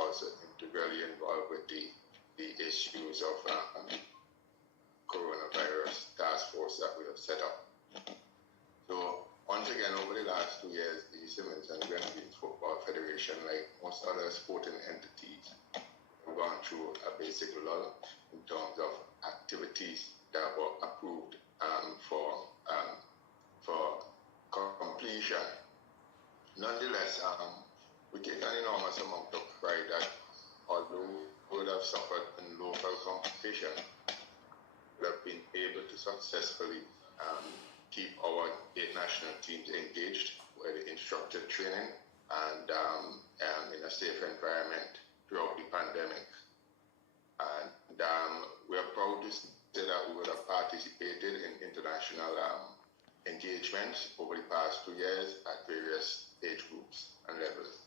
also integrally involved with the issues of coronavirus task force that we have set up. So once again, over the last 2 years, the Simmons and Grenville Football Federation, like most other sporting entities, have gone through a basic lull in terms of activities that were approved for completion. Nonetheless, we take an enormous amount of pride that although we would have suffered in local competition, we have been able to successfully keep our 8 national teams engaged with instructor training and in a safe environment throughout the pandemic. And we are proud to say that we would have participated in international engagements over the past 2 years at various age groups and levels.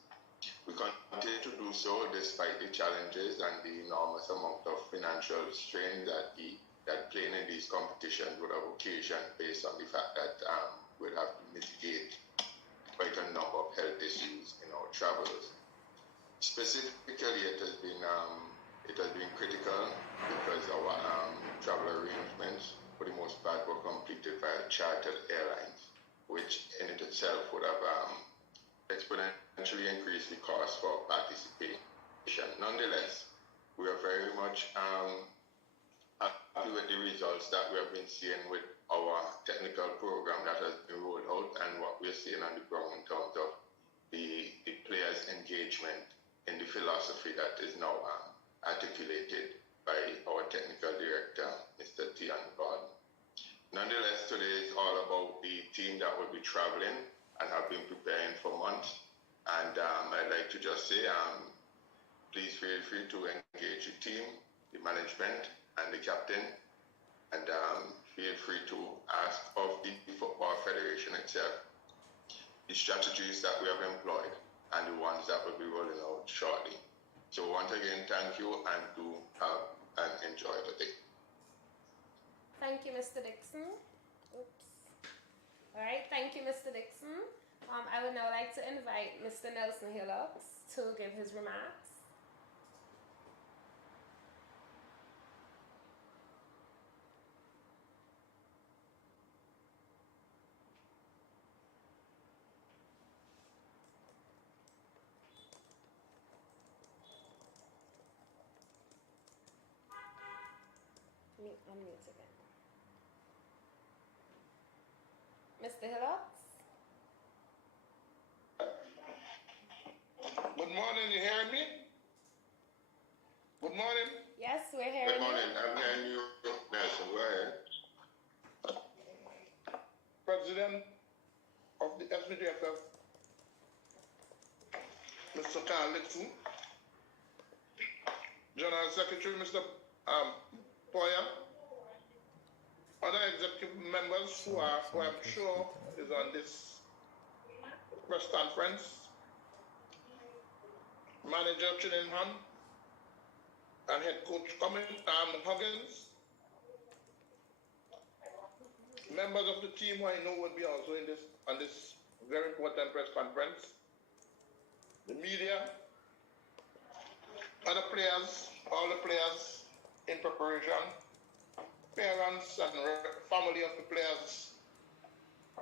We continue to do so despite the challenges and the enormous amount of financial strain that playing in these competitions would have occasioned, based on the fact that we'll have to mitigate quite a number of health issues in our travels. Specifically, it has been critical because our travel arrangements, for the most part, were completed by chartered airlines, which in itself would have exponentially increased the cost for participation. Nonetheless, we are very much happy with the results that we have been seeing with our technical program that has been rolled out and what we're seeing on the ground in terms of the players' engagement in the philosophy that is now articulated by our technical director, Mr. Tian Gordon. Nonetheless, today is all about the team that will be traveling and have been preparing for months. And I'd like to just say, please feel free to engage the team, the management, and the captain, and feel free to ask of the Football Federation itself the strategies that we have employed and the ones that will be rolling out shortly. So once again, thank you, and do have an enjoyable day. Thank you, Mr. Dixon. Oops. All right, thank you, Mr. Dixon. I would now like to invite Mr. Nelson Hillocks to give his remarks. Unmute again. Mr. Hillocks? Good morning, you hearing me? Good morning. Yes, we're hearing you. Good morning, I'm hearing you, Nelson. Go ahead. President of the SVGFF, Mr. Carl Dixon, General Secretary, Mr. Poya, other executive members who I'm sure is on this press conference, Manager Chillingham and Head Coach Huggins, members of the team who I know will be also on this very important press conference, the media, other players, all the players in preparation, parents and family of the players.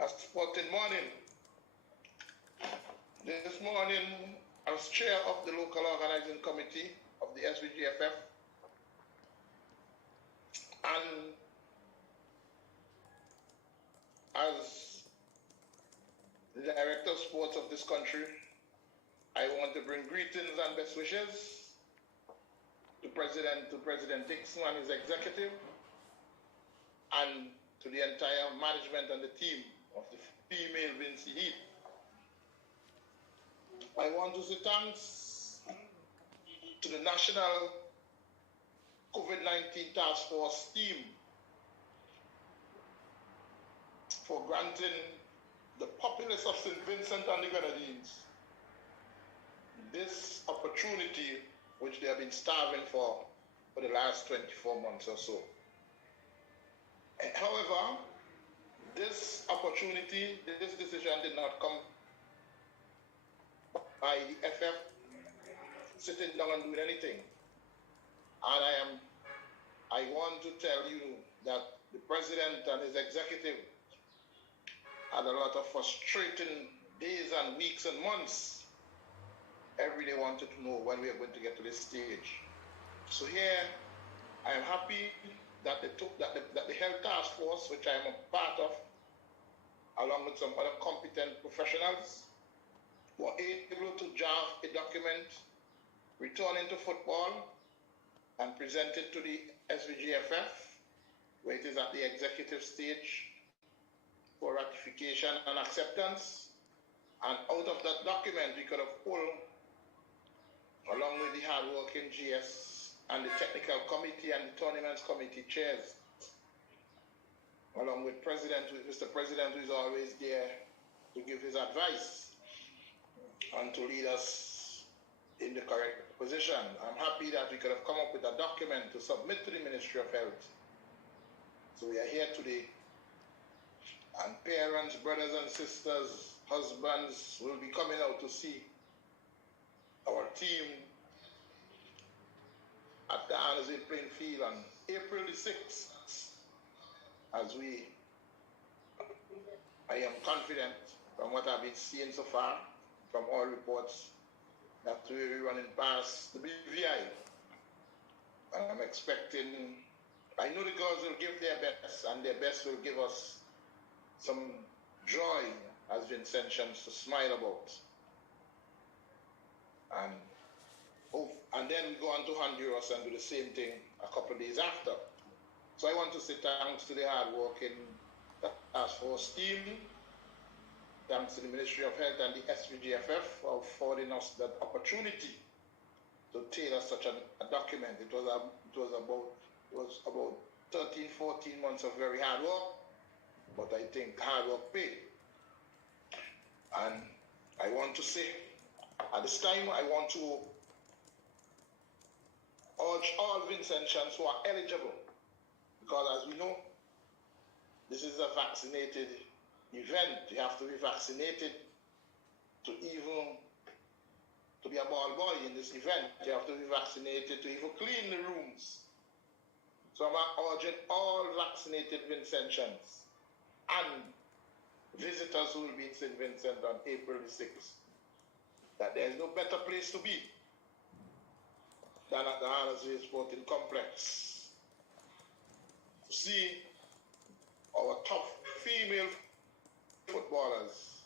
As sporting morning. This morning, as chair of the local organizing committee of the SVGFF, and as the director of sports of this country, I want to bring greetings and best wishes to President Dixon and his executive, and to the entire management and the team of the female Vinci Heat. I want to say thanks to the National COVID-19 Task Force team for granting the populace of St. Vincent and the Grenadines this opportunity which they have been starving for the last 24 months or so. However, this opportunity, this decision did not come by the FF sitting down and doing anything. And I want to tell you that the president and his executive had a lot of frustrating days and weeks and months. Every day wanted to know when we are going to get to this stage. So here, I am happy that the health task force, which I am a part of, along with some other competent professionals, were able to draft a document returning to football and present it to the SVGFF, where it is at the executive stage for ratification and acceptance. And out of that document, we could have pulled, along with the hard-working GS and the technical committee and the tournaments committee chairs, along with Mr. President, who is always there to give his advice and to lead us in the correct position. I'm happy that we could have come up with a document to submit to the Ministry of Health. So we are here today, and parents, brothers and sisters, husbands will be coming out to see our team at the Annesley playing field on April the 6th, as I am confident from what I've been seeing so far, from all reports, that we will be running past the BVI. And I'm expecting, I know the girls will give their best, and their best will give us some joy as Vincentians to smile about. And then we go on to Honduras and do the same thing a couple of days after. So I want to say thanks to the hard-working task force team, thanks to the Ministry of Health and the SVGFF for affording us that opportunity to tailor such a document. It was about 13, 14 months of very hard work, but I think hard work paid. And I want to say, at this time, I want to urge all Vincentians who are eligible, because as we know, this is a vaccinated event. You have to be vaccinated to be a ball boy in this event. You have to be vaccinated to even clean the rooms. So I'm urging all vaccinated Vincentians and visitors who will be in St. Vincent on April the 6th, that there is no better place to be than at the Annesley Sporting Complex to see our top female footballers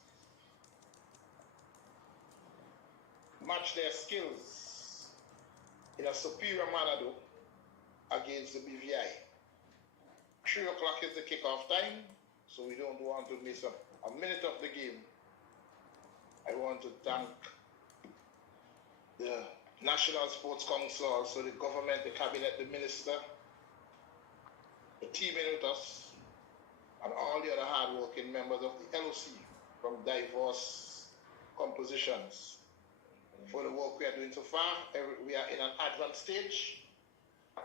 match their skills in a superior manner though against the BVI. 3 o'clock is the kickoff time, so we don't want to miss a minute of the game. I want to thank the National Sports Council, also the government, the cabinet, the minister, the teaming with us, and all the other hard-working members of the LOC from diverse compositions for the work we are doing so far. We are in an advanced stage.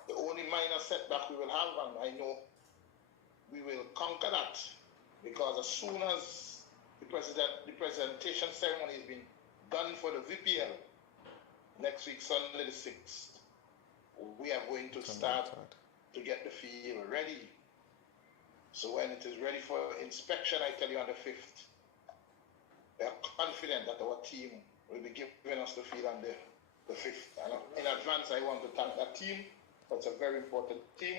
The only minor setback we will have, and I know we will conquer that, because as soon as the presentation ceremony has been done for the VPL, next week, Sunday the 6th, we are going to start to get the field ready. So when it is ready for inspection, I tell you on the 5th, we are confident that our team will be giving us the field on the 5th. And in advance, I want to thank that team. It's a very important team.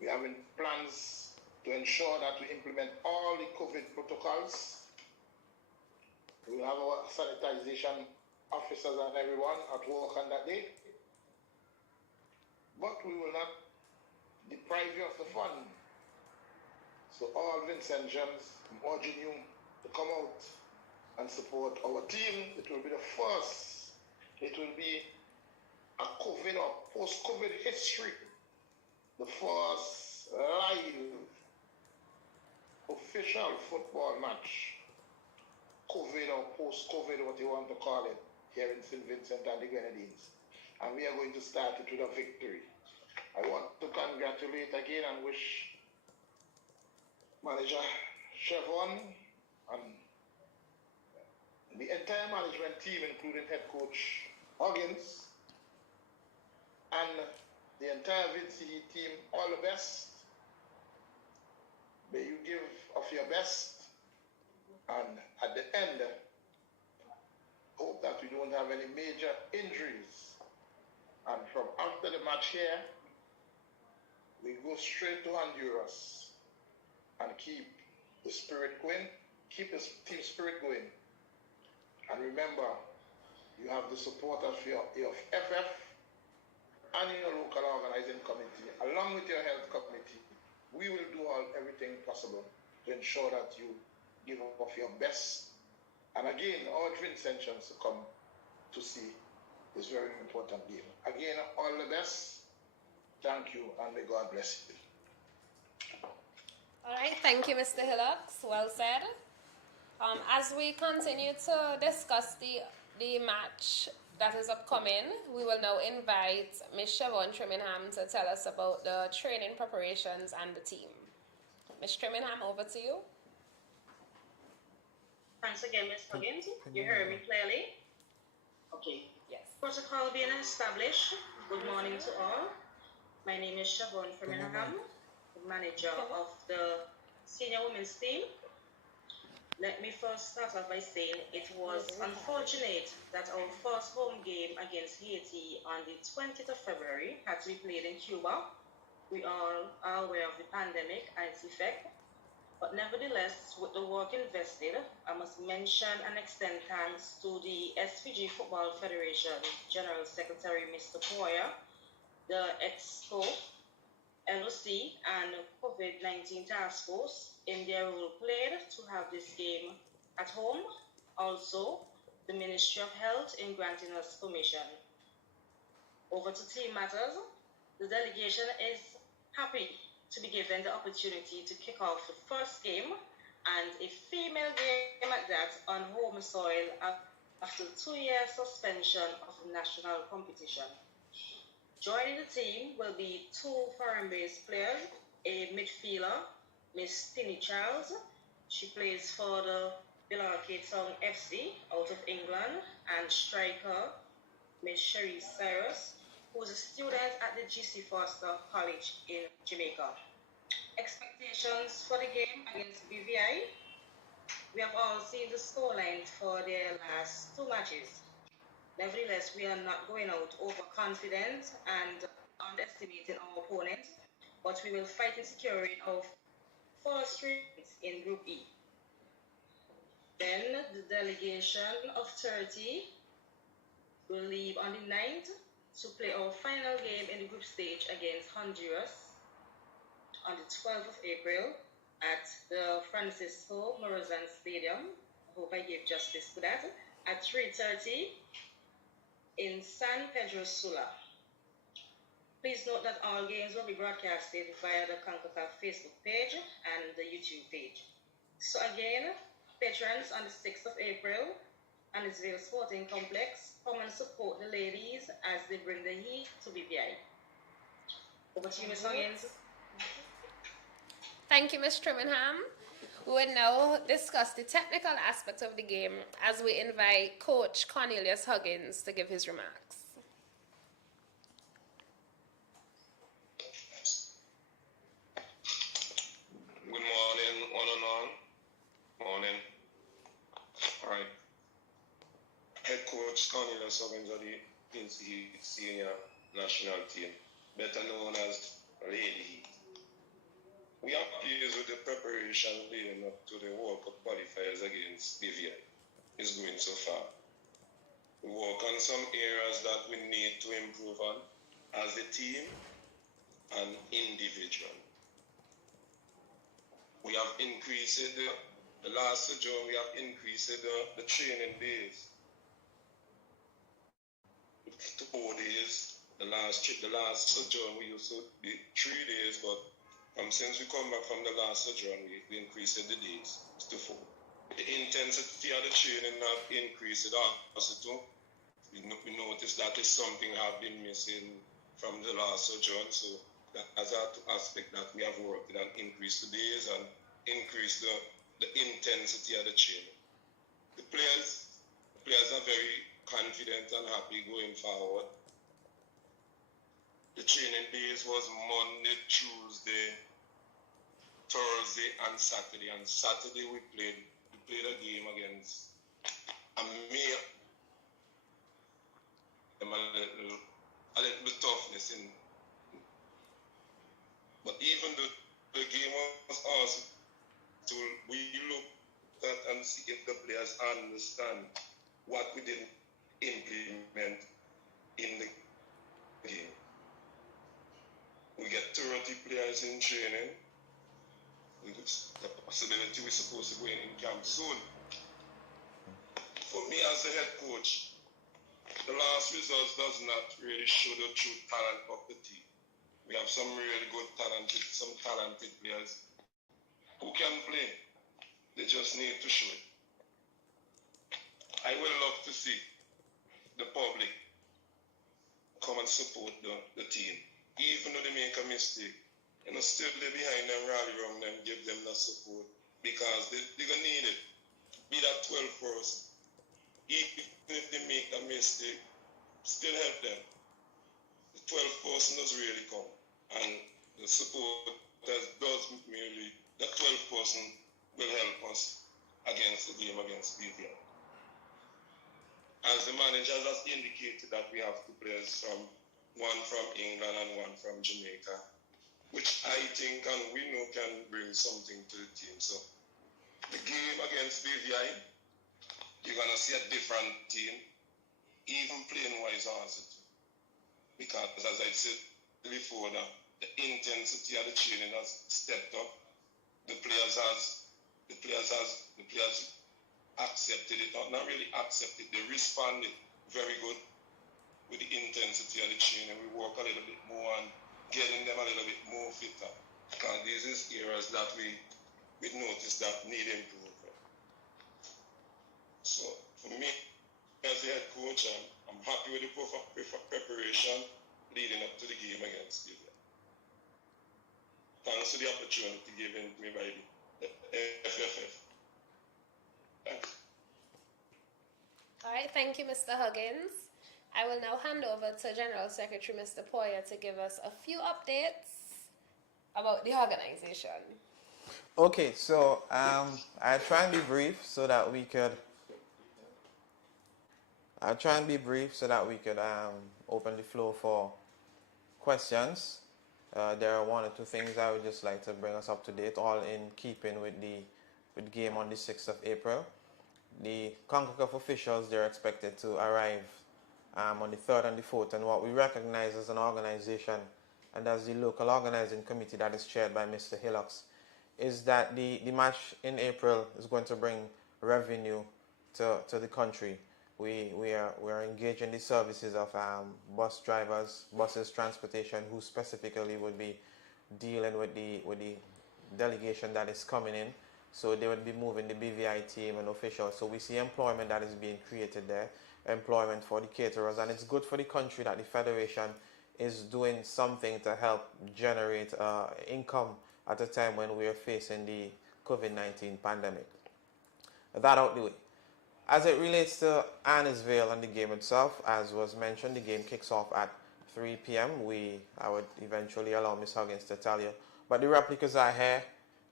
We are having plans to ensure that we implement all the COVID protocols. We will have our sanitization officers and everyone at work on that day. But we will not deprive you of the fun. So all Vincentians, I'm urging you to come out and support our team. It will be the first. It will be a COVID or post-COVID history. The first live official football match, COVID or post-COVID, what you want to call it, here in St. Vincent and the Grenadines. And we are going to start it with a victory. I want to congratulate again and wish manager Chevron and the entire management team, including head coach Huggins, and the entire VCE team all the best. May you give of your best, and at the end, hope that we don't have any major injuries. And from after the match here, we go straight to Honduras and keep the spirit going, keep the team spirit going. And remember, you have the support of your FF and your local organizing committee, along with your health committee. We will do everything possible to ensure that you give of your best. And again, urge Vincentians to come to see this very important game. Again, all the best. Thank you, and may God bless you. All right, thank you, Mr. Hillocks. Well said. As we continue to discuss the match that is upcoming, we will now invite Ms. Siobhan Trimingham to tell us about the training preparations and the team. Ms. Trimingham, over to you. Thanks again, Ms. Huggins. You heard me clearly? Okay. Yes. Protocol being established. Good morning to all. My name is Siobhan Trimingham, manager of the senior women's team. Let me first start off by saying it was unfortunate that our first home game against Haiti on the 20th of February had to be played in Cuba. We all are aware of the pandemic and its effect, but nevertheless, with the work invested, I must mention and extend thanks to the SVG Football Federation General Secretary Mr. Poyer, the EXCO, LOC, and COVID-19 Task Force in their role played to have this game at home. Also, the Ministry of Health in granting us permission. Over to team matters. The delegation is happy to be given the opportunity to kick off the first game, and a female game at that, on home soil after 2-year suspension of national competition. Joining the team will be 2 foreign-based players, a midfielder, Miss Tinny Charles. She plays for the Bilal-Cape Town FC out of England, and striker, Miss Cherise Cyrus, who is a student at the GC Foster College in Jamaica. Expectations for the game against BVI. We have all seen the scoreline for their last 2 matches. Nevertheless, we are not going out overconfident and underestimating our opponent, but we will fight in securing our first wins in Group E. Then the delegation of 30 will leave on the 9th to play our final game in the group stage against Honduras on the 12th of April at the Francisco Morazan Stadium. I hope I gave justice to that. At 3:30 in San Pedro Sula. Please note that all games will be broadcasted via the CONCACAF Facebook page and the YouTube page. So again, patrons on the 6th of April, Annisville Sporting Complex, come and support the ladies as they bring the heat to BVI. Over to you, Ms. Huggins. Thank you, Ms. Trimingham. We will now discuss the technical aspect of the game as we invite Coach Cornelius Huggins to give his remarks. Good morning, one and all. Morning. All right. Head coach Cornelius Huggins of the PNC Senior National Team, better known as Lady Heat. We are pleased with the preparation leading up to the World Cup qualifiers against BVI. It's going so far. We work on some areas that we need to improve on as a team and individual. We have increased the last sojourn, we have increased the training days. 4 days. The last sojourn we used to be 3 days, but since we come back from the last sojourn, we increased the days to 4. The intensity of the training have increased also too. We noticed that is something have been missing from the last sojourn, so that's an aspect that we have worked and increased the days and increased the intensity of the training. The players are very confident and happy going forward. The training days was Monday, Tuesday, Thursday, and Saturday. And Saturday we played a game against a male. A little bit toughness in, but even though the game was awesome, so we look at and see if the players understand what we didn't implement in the game. We get 30 players in training. The possibility we're supposed to go in camp soon. For me as the head coach, the last results does not really show the true talent of the team. We have some really good talented players who can play. They just need to show it. I would love to see the public come and support the team. Even though they make a mistake, still they behind them, rally around them, give them the support because they're going to need it. Be that 12 person. Even if they make a mistake, still help them. The 12 person does really come. And the support does really, the 12 person will help us against the game against BVI. As the manager has indicated that we have two players one from England and one from Jamaica, which I think and we know can bring something to the team. So the game against BVI, you're going to see a different team, even playing-wise also. Because as I said before, the intensity of the training has stepped up. The players accepted it, not really accepted, they responded very good with the intensity of the training. We work a little bit more on getting them a little bit more fitter. Because these is areas that we notice that need improvement. So for me, as the head coach, I'm happy with the preparation leading up to the game against Libya. Thanks to the opportunity given to me by the FFF. Thanks. All right, thank you, Mr. Huggins. I will now hand over to General Secretary Mr. Poyer to give us a few updates about the organization. Okay, so I'll try and be brief so that we could open the floor for questions. There are one or two things I would just like to bring us up to date, all in keeping with the game on the 6th of April. The CONCACAF officials, they're expected to arrive on the 3rd and the 4th, and what we recognize as an organization and as the local organizing committee that is chaired by Mr. Hillocks is that the match in April is going to bring revenue to the country. We are engaged in the services of bus drivers, buses transportation, who specifically would be dealing with the delegation that is coming in. So they would be moving the BVI team and officials. So we see employment that is being created there, employment for the caterers, and it's good for the country that the Federation is doing something to help generate income at a time when we are facing the COVID-19 pandemic. That out the way. As it relates to Annisvale and the game itself, as was mentioned, the game kicks off at 3 p.m. I would eventually allow Ms. Huggins to tell you. But the replicas are here.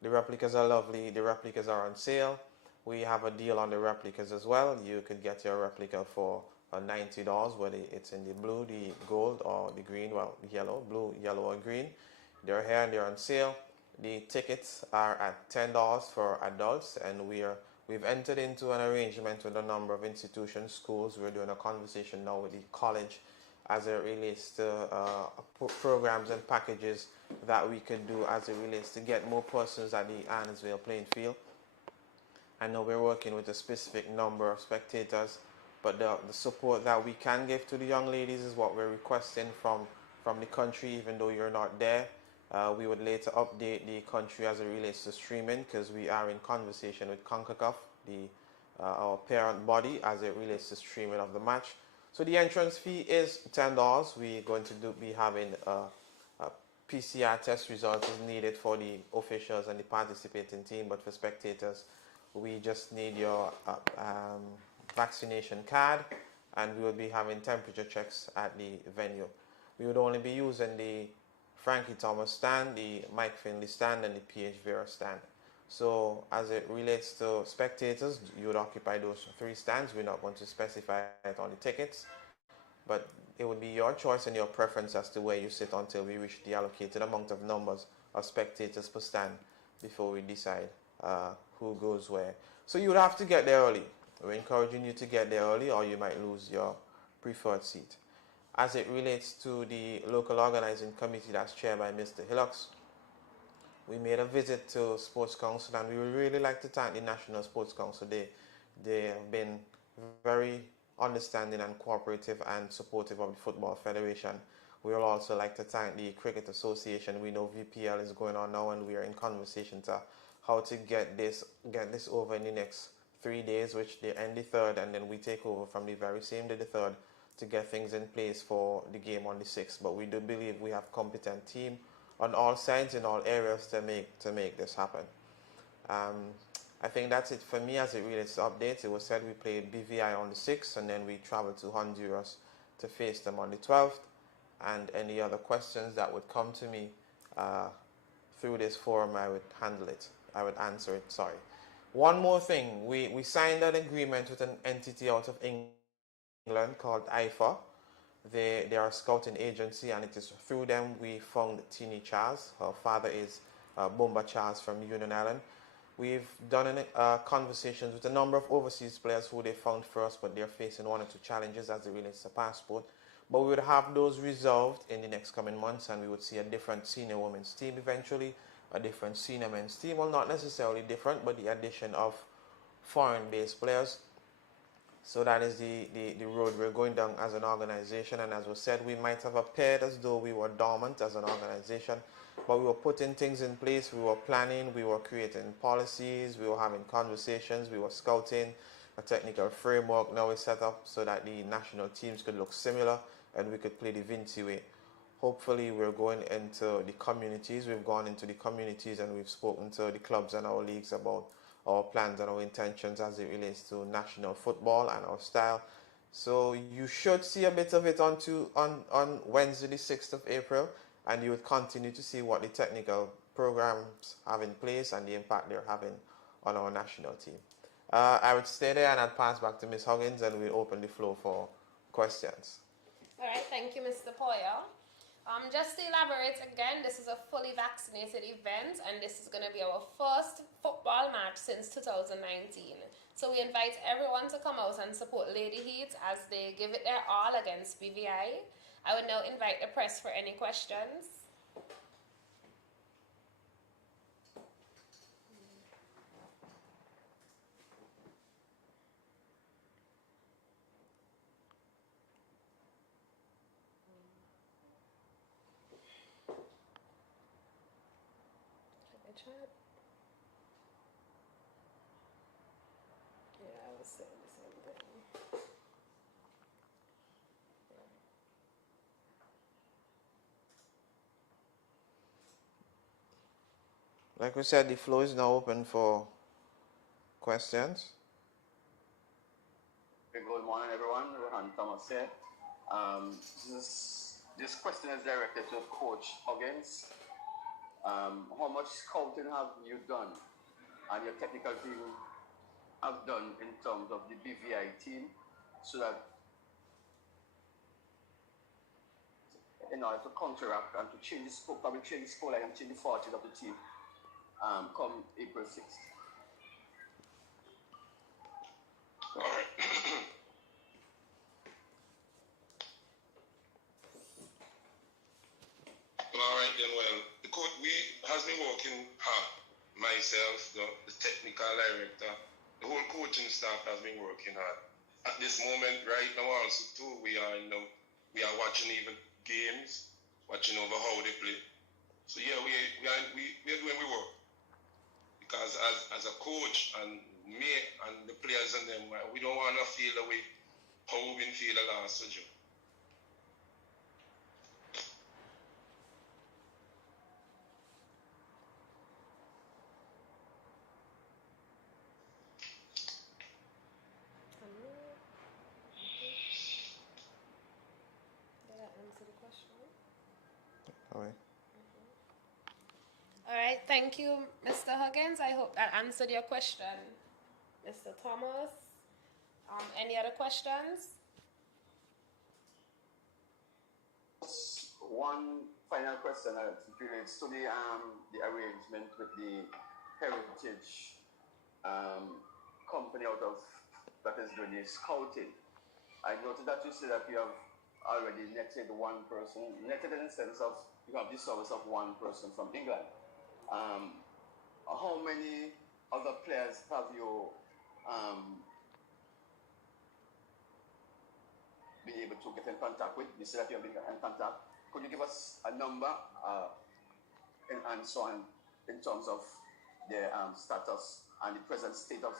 The replicas are lovely. The replicas are on sale. We have a deal on the replicas as well. You could get your replica for $90, whether it's in the blue, the gold, or the green, well, the yellow, blue, yellow, or green. They're here and they're on sale. The tickets are at $10 for adults, and we've entered into an arrangement with a number of institutions, schools. We're doing a conversation now with the college as it relates to programs and packages that we could do as it relates to get more persons at the Annisvale playing field. I know we're working with a specific number of spectators, but the support that we can give to the young ladies is what we're requesting from the country, even though you're not there. We would later update the country as it relates to streaming, because we are in conversation with CONCACAF, our parent body, as it relates to streaming of the match. So the entrance fee is $10. We're going to be having a PCR test results is needed for the officials and the participating team, but for spectators, we just need your vaccination card and we will be having temperature checks at the venue. We would only be using the Frankie Thomas stand, the Mike Finley stand, and the PH Vera stand. So as it relates to spectators, you would occupy those 3 stands. We're not going to specify it on the tickets, but it would be your choice and your preference as to where you sit until we reach the allocated amount of numbers of spectators per stand before we decide who goes where. So you would have to get there early. We're encouraging you to get there early, or you might lose your preferred seat. As it relates to the local organizing committee that's chaired by Mr. Hillocks, we made a visit to Sports Council, and we would really like to thank the National Sports Council. They have been very understanding and cooperative and supportive of the Football Federation. We would also like to thank the Cricket Association. We know VPL is going on now, and we are in conversation to how to get this over in the next 3 days, which they end the 3rd, and then we take over from the very same day, the 3rd, to get things in place for the game on the 6th. But we do believe we have competent team on all sides in all areas to make this happen. I think that's it for me as it relates to updates. It was said we played BVI on the 6th, and then we traveled to Honduras to face them on the 12th. And any other questions that would come to me through this forum, I would handle it. I would answer it, sorry. One more thing, we signed an agreement with an entity out of England called IFA. They are a scouting agency, and it is through them we found Tini Charles. Her father is Bomba Charles from Union Island. We've done conversations with a number of overseas players who they found first, but they're facing 1 or 2 challenges as it relates to passport. But we would have those resolved in the next coming months, and we would see a different senior women's team eventually, a different senior men's team. Well, not necessarily different, but the addition of foreign-based players. So that is the road we're going down as an organization. And as was said, we might have appeared as though we were dormant as an organization, but we were putting things in place. We were planning, we were creating policies, we were having conversations, we were scouting. A technical framework now is set up so that the national teams could look similar and we could play the Vinci way. Hopefully we're going into the communities. We've gone into the communities and we've spoken to the clubs and our leagues about our plans and our intentions as it relates to national football and our style. So you should see a bit of it on Wednesday the 6th of April, and you would continue to see what the technical programs have in place and the impact they're having on our national team. I would stay there and I'd pass back to Ms. Huggins and we'll open the floor for questions. All right, thank you, Mr. Poyer. Just to elaborate again, this is a fully vaccinated event, and this is going to be our first football match since 2019. So we invite everyone to come out and support Lady Heat as they give it their all against BVI. I would now invite the press for any questions. Chat. Yeah, I was saying the same thing. Like we said, the floor is now open for questions. Good morning, everyone. Rohan Thomas here. This question is directed to Coach Huggins. How much scouting have you done and your technical team have done in terms of the BVI team so that in order to counteract and to change the scope, probably change the score line and change the fortunes of the team come April 6th? All right. All right then, well, the coach has been working hard. Myself, the technical director, the whole coaching staff has been working hard. At this moment, right now also too, we are watching even games, watching over how they play. So yeah, we are doing we work. Because as a coach and me and the players and them, we don't want to feel the way how we've been feeling last year. Okay. All right, thank you, Mr. Huggins. I hope that answered your question, Mr. Thomas. Any other questions? One final question relates to the arrangement with the heritage company out of that is doing the scouting. I noted that you said that you have already netted one person, netted in the sense of you have the service of one person from England. How many other players have you been able to get in contact with? You said that you have been in contact. Could you give us a number and so on in terms of their status and the present state of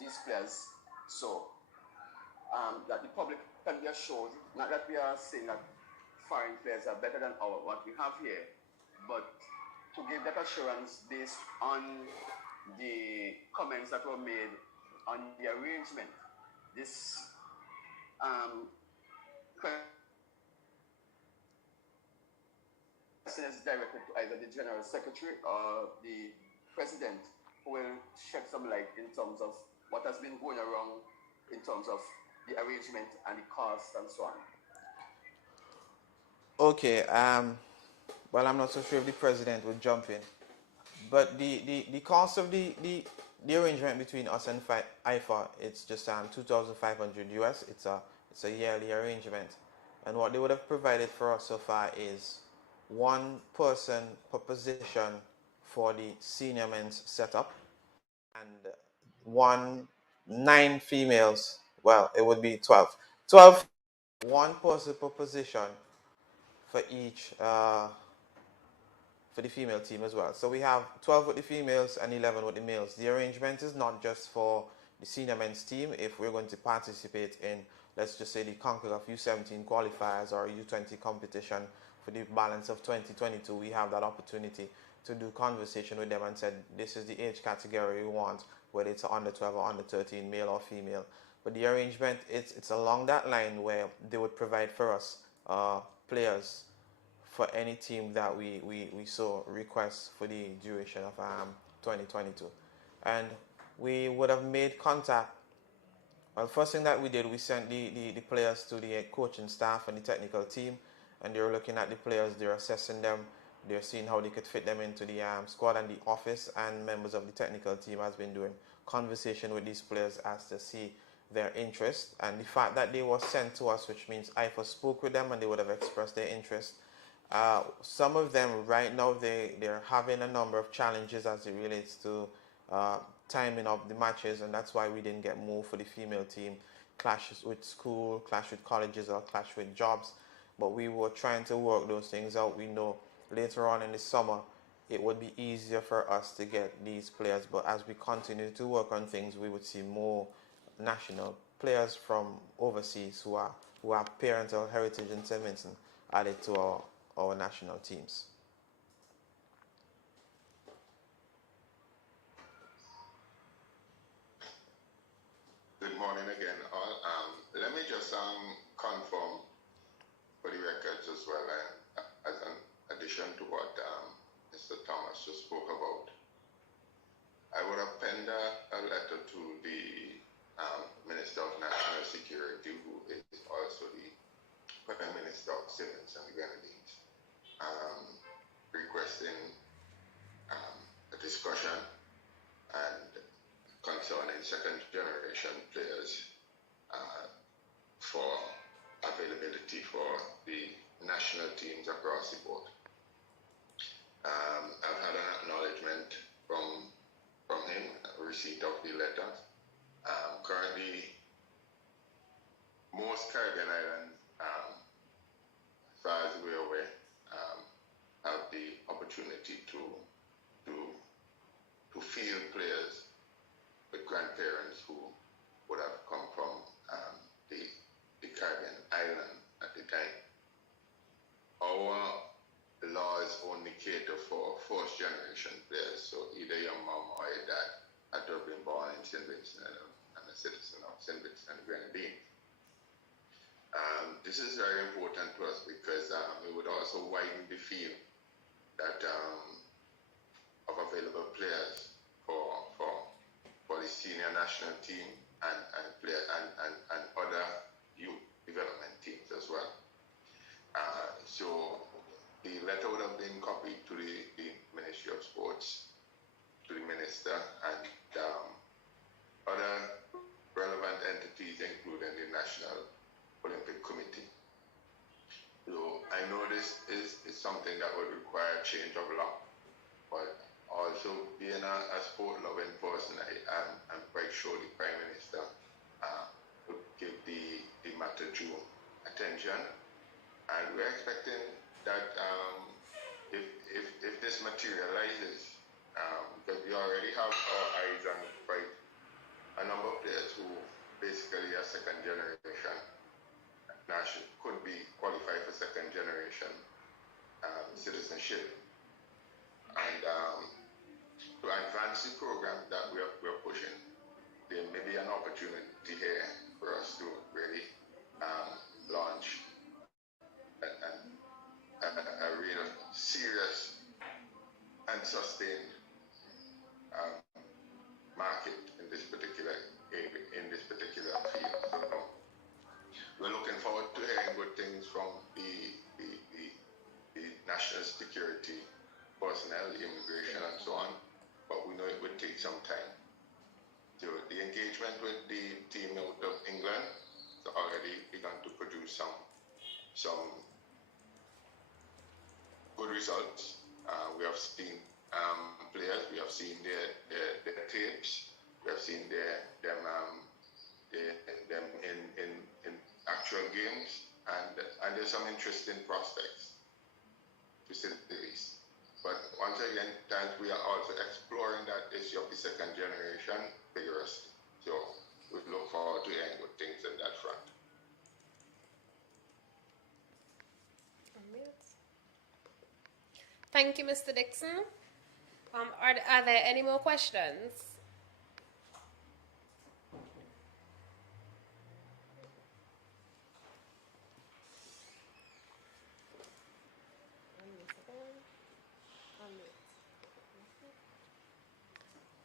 these players, so that the public can be assured, not that we are saying that foreign players are better than what we have here, but to give that assurance based on the comments that were made on the arrangement. This question is directed to either the General Secretary or the President, who will shed some light in terms of what has been going around in terms of the arrangement and the cost and so on. Okay, well, I'm not so sure if the President would jump in, but the cost of the arrangement between us and IFA, it's just 2,500 US. It's a yearly arrangement, and what they would have provided for us so far is one person per position for the senior men's setup, and 9 females. Well, it would be 12. 12, one person per position for each for the female team as well. So we have 12 with the females and 11 with the males. The arrangement is not just for the senior men's team. If we're going to participate in, let's just say, the CONCACAF U17 qualifiers or U20 competition for the balance of 2022, we have that opportunity to do conversation with them and said, this is the age category we want, whether it's under 12 or under 13, male or female. But the arrangement, it's along that line where they would provide for us players for any team that we so request for the duration of 2022. And we would have made contact. Well, first thing that we did, we sent the players to the coaching staff and the technical team, and they were looking at the players, they're assessing them, they're seeing how they could fit them into the squad, and the office and members of the technical team has been doing conversation with these players as to see their interest. And the fact that they were sent to us, which means IFA spoke with them and they would have expressed their interest. Some of them right now, they're having a number of challenges as it relates to timing of the matches, and that's why we didn't get moved for the female team. Clashes with school, clash with colleges, or clash with jobs. But we were trying to work those things out. We know later on in the summer it would be easier for us to get these players, but as we continue to work on things, we would see more national players from overseas who have parental heritage in St. Vincent added to our national teams. Good morning again, all. Let me just confirm for the records as well, as an addition to what Mr. Thomas just spoke about. I would have penned a letter to the Minister of National Security, who is also the Prime Minister of St. Vincent and Grenadines, requesting a discussion and concerning second generation players for availability for the national teams across the board. I've had an acknowledgement from him, a receipt of the letter. Currently, most Caribbean islands, as far as we're aware, have the opportunity to field players with grandparents who would have come from the Caribbean island at the time. Our laws only cater for first generation players, so either your mom or your dad had to have been born in St. Vincent and a citizen of St. Vincent and Grenadines. This is very important to us because it would also widen the field that of available players for the senior national team and other youth development teams as well. So the letter would have been copied to the Ministry of Sports, to the Minister, and other relevant entities, including the National Olympic Committee. So I know this is something that would require change of law, but also being a sport-loving person, I'm quite sure the Prime Minister would give the matter due attention, and we're expecting that if this materializes, because we already have our eyes on quite a number of players who basically are second generation national, could be qualified for second generation citizenship, and to advance the program that we're pushing, there may be an opportunity here for us to really launch a real serious and sustained market in this particular field. So we're looking forward to hearing good things from the national security personnel, the immigration, and so on. But we know it would take some time. So the engagement with the team out of England has already begun to produce some good results. We have seen players, we have seen their tapes, we have seen them in actual games, and there's some interesting prospects, to say the least. But once again, we are also exploring that issue of the second generation vigorously. So we look forward to hearing good things in that front. Thank you, Mr. Dixon. Are there any more questions?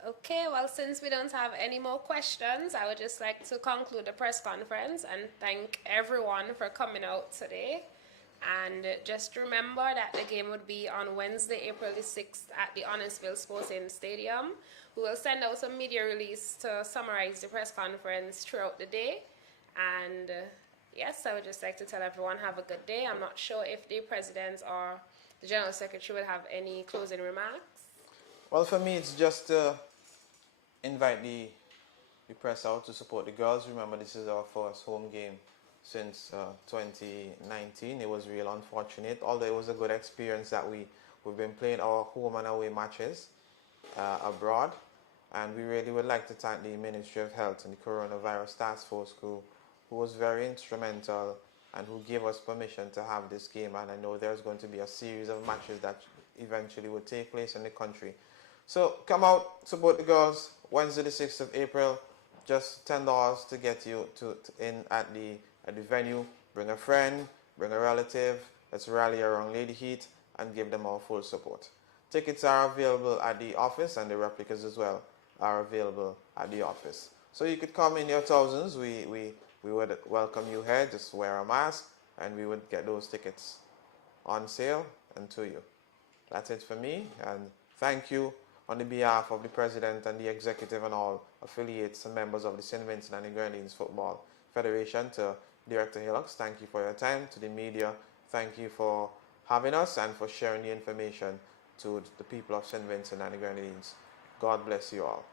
Okay, well, since we don't have any more questions, I would just like to conclude the press conference and thank everyone for coming out today. And just remember that the game would be on Wednesday, April the 6th at the Honnestville Sporting Stadium. We will send out a media release to summarize the press conference throughout the day. And yes, I would just like to tell everyone have a good day. I'm not sure if the President or the General Secretary will have any closing remarks. Well, for me, it's just to invite the press out to support the girls. Remember, this is our first home game since 2019. It was real unfortunate, although it was a good experience that we've been playing our home and away matches abroad, and we really would like to thank the Ministry of Health and the Coronavirus Task Force who was very instrumental and who gave us permission to have this game. And I know there's going to be a series of matches that eventually will take place in the country. So come out, support the girls. Wednesday the 6th of April, just $10 to get you in at the venue. Bring a friend, bring a relative. Let's rally around Lady Heat and give them our full support. Tickets are available at the office, and the replicas as well are available at the office. So you could come in your thousands. We would welcome you here. Just wear a mask, and we would get those tickets on sale and to you. That's it for me, and thank you on the behalf of the President and the Executive and all affiliates and members of the St. Vincent and the Grenadines Football Federation. To Director Hillocks, thank you for your time. To the media, thank you for having us and for sharing the information to the people of St. Vincent and the Grenadines. God bless you all.